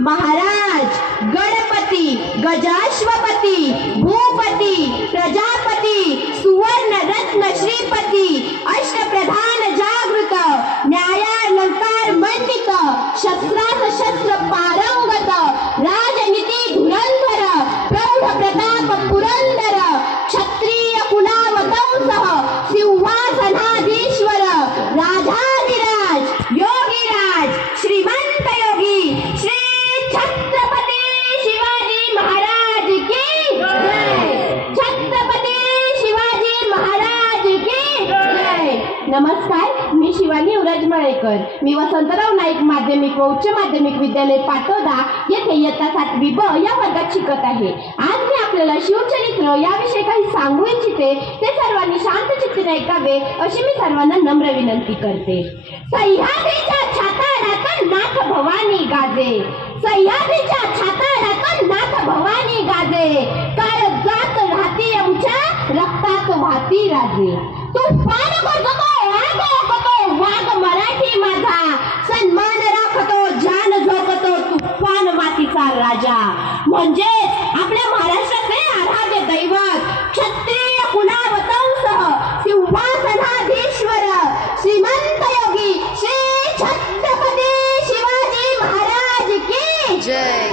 महाराज गणपती गजाश्वपती भूपती प्रजापती सुवर्ण रत्न श्रीपती अष्टप्रधान जागृत न्यायालंकार मंडित शस्त्रास शस्त्र पारव युवराज मी वसंतराव नाईक माध्यमिक व उच्च माध्यमिक विद्यालय पाटोदा येथे इयत्ता सातवी ब या वर्गात शिकत आहे. आज मी आपल्याला शिवचरित्र याविषयी काही सांगू इच्छिते. ते सर्वांनी शांत चित्तीने ऐकावे अशी मी सर्वांना नम्र विनंती करते. सह्याद्रीच्या छाताडातून नाथ भवानी गाजे. सह्याद्रीच्या छाताडातून नाथ भवानी गाजे. काळ जात राहती आमच्या रक्तात वाहती राजे. तुफान करतो वाघ भाग मराठी माझा सन्मान राखतो जान झोपतो तुफान मातीचा राजा. म्हणजे आपल्या महाराष्ट्रातले आराध्य दैवत क्षत्रिय कुलावतंसह सिंहासनाधीश्वर श्रीमंत योगी श्री छत्रपती शिवाजी महाराज की जय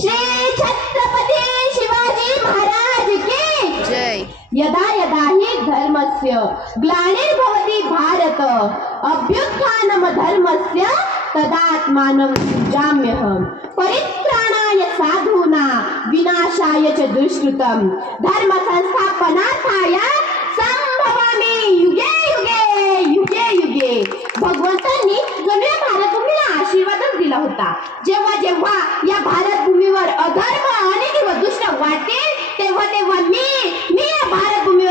श्री छत्रपती शिवाजी महाराज की जय यदा यदा हि धर्मस्य ग्लानिर्भवति भारत अभ्युत्थानम धर्मस्य तदात्मानं सृजाम्यहम् परित्राणाय साधूना विनाशाय च दुष्कृतम्। धर्म संभवामि। युगे युगे युगे युगे। भगवंतांनी जणू या भारतभूमीला आशीर्वादच दिला होता। जेव्हा जेव्हा या भारतभूमीवर अधर्म आणि व दुष्ट वाटतील तेव्हा तेव्हा मी मी या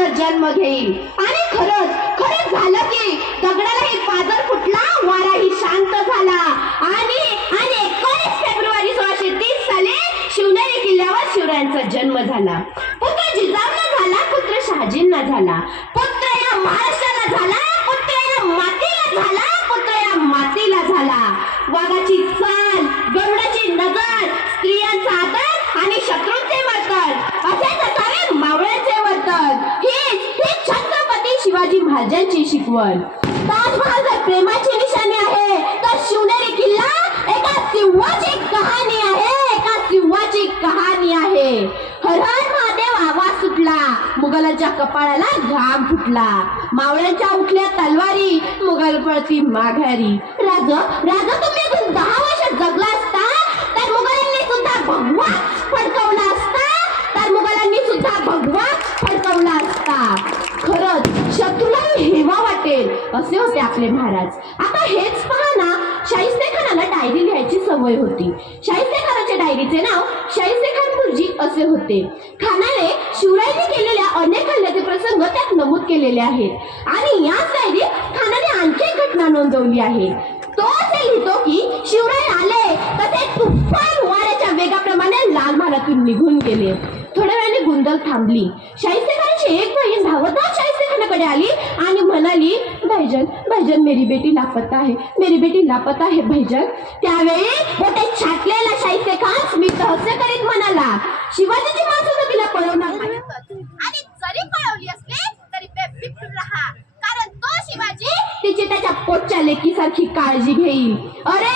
भारतभूमीवर जन्म घेईल. आणि खरंच खरंच झालं की दगडालाही पादर फुटला वाराही शांत झाला. आणि आणि एकोणीस फेब्रुवारी सोळाशे तीस साली शिवनेरी किल्ल्यावर शिवरायांचा जन्म झाला. पुत्र जिजाऊना झाला पुत्र शहाजींना झाला. पुत्र या महाराष्ट्राला झाला पुत्र या मातीला झाला पुत्र या मातीला झाला. वाघाची चाल महाराजांची शिकवण. ताजमहाल जर प्रेमाची निशाणी आहे. तर शिवनेरी किल्ला एका सिंहाची कहाणी आहे. एका सिंहाची कहाणी आहे. हर हर महादेव आवाज सुटला. मुघलांच्या कपाळाला घाम फुटला. मावळ्यांच्या उठल्या तलवारी मुघल पळती माघारी. राज राज तुम्ही अजून दहा वर्ष जगला असता? तर मुघलांनी सुद्धा भगवा फडकवला असता? तर मुघलांनी सुद्धा भगवा फडकवला असता खरंच शत्रूला हेवा वाटेल असे होते आपले महाराज? आता हेच पहा ना शाहिस्ते खानाला डायरी लिहायची सवय होती. शाहिस्ते खानाच्या डायरीचे नाव शाहिस्ते खान गुरुजी असे होते. खानाने शिवरायांनी केलेल्या अनेक हल्ल्याचे प्रसंग त्यात नमूद केलेले आहेत. आणि याच डायरीत खानाने आणखी एक घटना नोंदवली आहे. तो असे लिहितो की शिवराय आले तर ते तुफान वाऱ्याच्या वेगाप्रमाणे लाल महालातून निघून गेले. थोड्या वेळाने गुंदल थांबली. शाहिस्ते खानाची एक बहीण धावत शाहिस्ते खानाकडे आली आणि म्हणाली भाईजन भाईजन मेरी बेटी लापता है मेरी बेटी लापता है भाईजन. त्यावेळी मोठे छाटलेला शाहिस्ते खान स्मित हास्य करीत म्हणाला शिवाजीची माणसं तिला पळवणार आणि जरी पळवली असली तरी बेफिक्र राहा. कारण तो शिवाजी तिची त्याच्या पोटच्या लेकीसारखी काळजी घेईल. अरे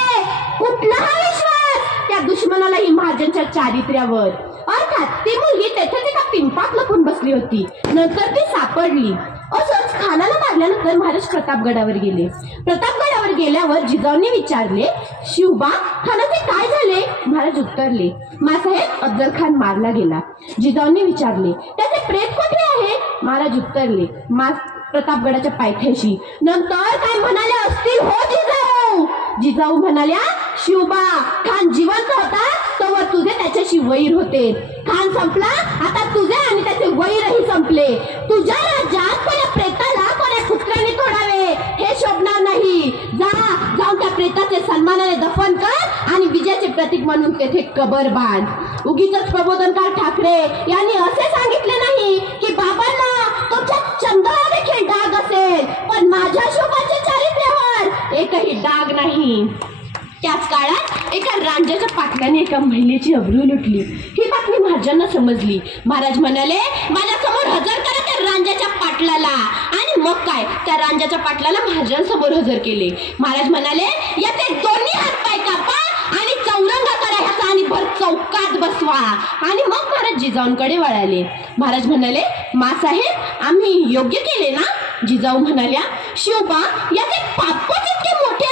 कुठला हा विश्वास? त्या दुश्मनालाही महाजनच्या चारित्र्यावर. अर्थात ती मुलगी तेथेच एका पिंपात लपून बसली होती. नंतर ती सापडली. खानाला महाराज प्रतापगडावर गेले. प्रतापगडावर गेल्यावर जिजाऊंनी विचारले शिवबा खानाचे काय झाले? महाराज उत्तरले मासाहेब अफजल खान मारला गेला. जिजाऊंनी विचारले त्याचे प्रेत कुठे आहे? महाराज उत्तरले मा प्रतापगडाच्या पायथ्याशी. नंतर काय म्हणाले असतील हो जिजाऊ? जिजाऊ म्हणाल्या शिवबा खान जिवंत होता तोवर तुझे त्याच्याशी वैर होते. खान संपला आता तुझे आणि त्याचे वैरही संपले. तुझ्या राज्यात नाही. जा जाऊन त्या प्रेताचे सन्मानाने दफन कर आणि विजयाचे प्रतीक म्हणून तेथे कबर बांध. उगीच प्रबोधनकार ठाकरे यांनी असे सांगितले नाही की बाबांना तुमच्या चंद्रावर देखील डाग असेल पण माझ्या शोभाच्या चारित्र्यावर एकही डाग नाही. त्याच काळात एका रांजाच्या पाटलाने एका महिलेची अब्रू लुटली. ही बातमी महाराजांना समजली. महाराज म्हणाले माझ्यासमोर हजर करा त्या रांजाच्या पाटलाला. आणि मग काय? त्या रांजाच्या पाटलाला महाराजांसमोर हजर केले. महाराज म्हणाले याचे दोन्ही हात पाय कापा आणि चौरंगा करा ह्याचा आणि भर चौकात बसवा. आणि मग महाराज जिजाऊंकडे वळाले. महाराज म्हणाले मासाहेब आम्ही योग्य केले ना? जिजाऊ म्हणाल्या शिवबा याचे पापच इतके मोठे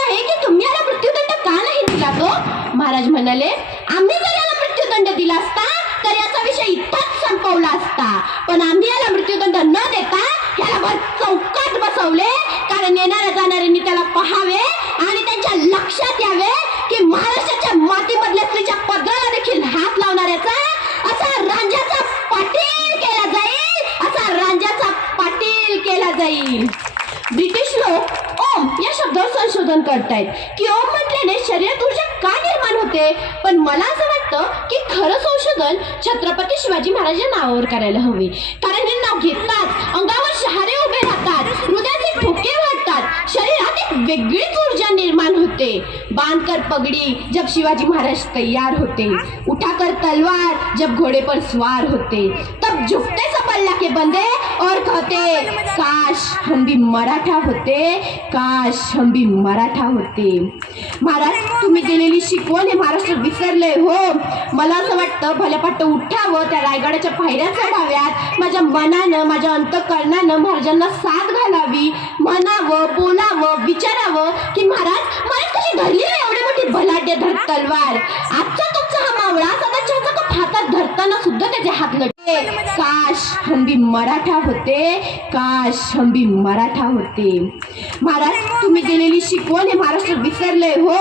महाराज म्हणाले आम्ही जर याला मृत्यूदंड दिला असता तर याचा विषय इथंच संपवला असता. पण आम्ही याला मृत्यूदंड न देता याला भर चौकात बसवले. कारण येणाऱ्या जाणाऱ्यांनी त्याला पहावे आणि त्यांच्या लक्षात यावे की महाराष्ट्राच्या मातीमधल्या स्त्रीच्या पदराला देखील हात लावणाऱ्याचा असा रांजाचा पाटील केला जाईल. असा रांजाचा पाटील केला जाईल. ब्रिटिश लोक ओम या शब्दावर संशोधन करतायत की ओम म्हटल्याने शरीरात ऊर्जा का निर्माण पण मला असं वाटतं की खरं संशोधन छत्रपती शिवाजी महाराजांच्या नावावर करायला हवे. कारण हे नाव घेतात अंगावर शहारे उभे राहतात हृदयाचे ठोके वाटतात शरीरात एक वेगळीच ऊर्जा निर्माण होते. बांधकर पगडी जब शिवाजी महाराज तयार होते. उठाकर तलवार जब घोड़े पर स्वार होते. तब झुकते सबल्ला के बंदे और कहते काश हम भी मराठा होते काश हम भी मराठा होते। महाराज तुम्ही दिलेली शिकवण हे महाराष्ट्र विसरले हो. मला असं वाटतं भलेपाट उठावं त्या रायगडाच्या पायऱ्या चढाव्यात माझ्या मनानं माझ्या अंतकरणानं महाराजांना साथ घालावी. म्हणावं बोलावं विचारावं की महाराज महाराज कशी धरली रे एवढी मोठी भलाट्य धर तलवार? आजचा तुमचा हा मावळा सदाच्या कप हातात धरताना सुद्धा त्याचे हात लढले काश हम मराठा होते. काश हंबी मराठा होते. महाराज तुम्ही दिलेली शिकवण हे महाराष्ट्र विसरले हो.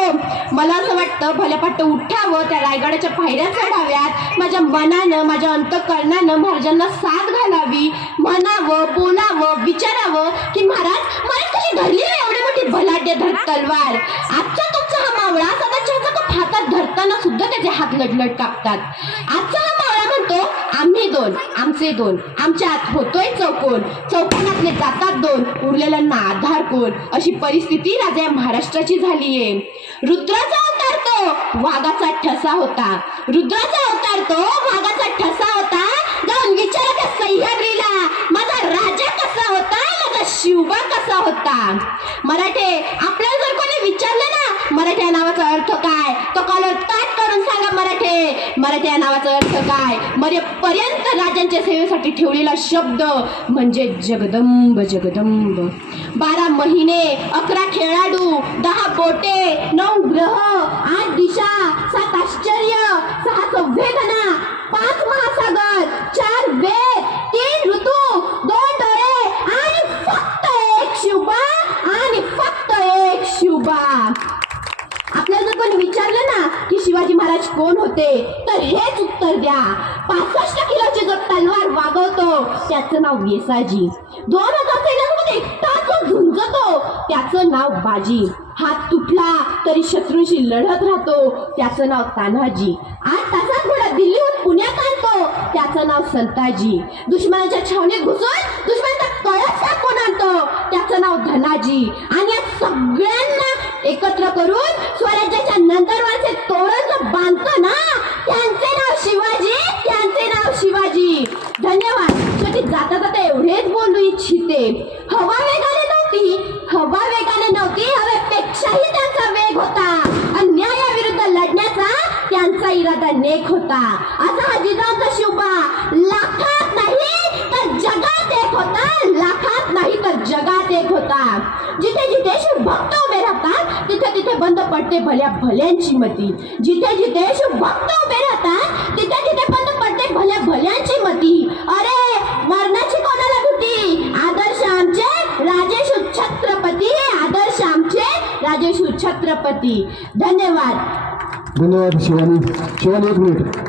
मला असं वाटतं भल्यापाट उठावं त्या रायगडाच्या पायऱ्या चढाव्यात. माझ्या मनानं माझ्या अंतकरणानं महाराजांना साथ घालावी. म्हणावं बोलावं विचारावं की महाराज महाराज कशी धरली रे एवढी मोठी भलाढ्य धर तलवार? आजच्या सुद्धा त्याचे हात लटलट कापतात. आजचा हा मावळा म्हणतो आम्ही दोन आमचे दोन आमच्यात होतोय चौकोन. चौकोनातले जातात दोन उरलेल्यांना आधार कोण? अशी परिस्थिती राजा महाराष्ट्राची झालीये. रुद्राचा अवतार तो वाघाचा ठसा होता. रुद्राचा अवतार तो वाघाचा ठसा होता. जाऊन विचारा त्या सह्याद्रीला माझा राजा कसा होता माझा शिवबा कसा होता? मराठे आपल्याला जर कोणी विचारलं ना मराठ्या नावाचा अर्थ काय? तो कॉलर ताट करून सांगा मराठे. मराठ्या नावाचा अर्थ काय? मरेपर्यंत राजांच्या सेवेसाठी ठेवलेला शब्द म्हणजे जगदंब जगदंब. बारा महिने अकरा खेळाडू दहा बोटे नऊ ग्रह आठ दिशा सात आश्चर्य सहा संवेदना पाच महासागर चार वेद तीन ऋतू एक आपल्याला जर कोणी विचारलं ना की शिवाजी महाराज कोण होते तर हेच उत्तर द्या. पासष्ट किलोची जो तलवार वागवतो त्याचं नाव वेसाजी. दोन हजार सैन्यासोबत एकटा जो झुंजतो त्याचं नाव बाजी. हात तुटला तरी शत्रूंशी लढत राहतो त्याचं नाव तान्हाजी. आज तासात दिल्लीहून पुण्यात आणतो. त्याचं नाव संताजी. दुश्मनाच्या छावणीत घुसून दुश्मनाचा कळस टाकून आणतो. त्याचं नाव धनाजी. आणि या सगळ्यांना एकत्र करून स्वराज्याच्या होता असा हा जिजाऊचा शिवबा लाखात नाही तर जगात एक होता। लाखात नाही तर जगात एक होता। जिथे जिथे शिवभक्त उभे राहतात तिथे तिथे बंद पडते भल्या भल्यांची मती। जिथे जिथे शिवभक्त उभे राहतात तिथे तिथे बंद पडते भल्या भल्यांची मती। अरे मरणाची कोणाला भीती? आदर्श आमचे राजेश छत्रपती आदर्श आमचे राजेश छत्रपती। धन्यवाद। धन्यवाद शिवानी. शिवानी एक मिनिट.